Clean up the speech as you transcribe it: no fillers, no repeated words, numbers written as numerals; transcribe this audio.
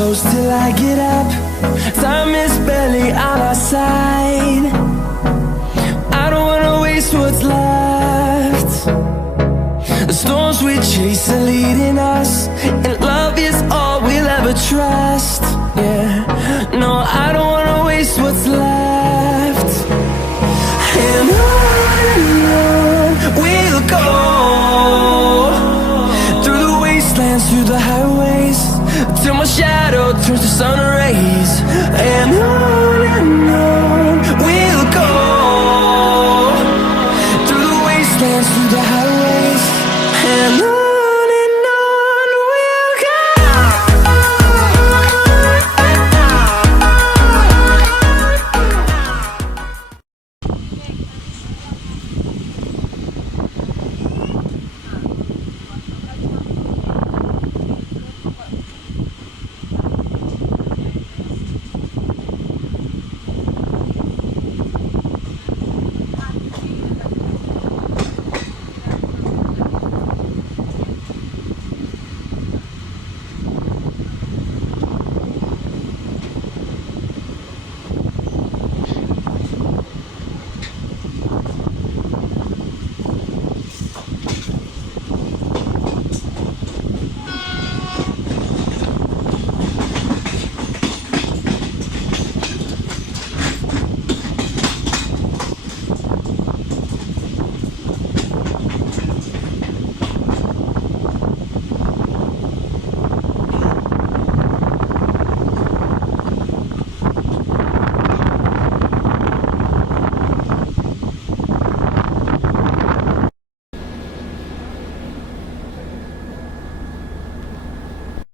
close till I get up. Time is barely on our side. I don't wanna waste what's left. The storms we chase are leading us.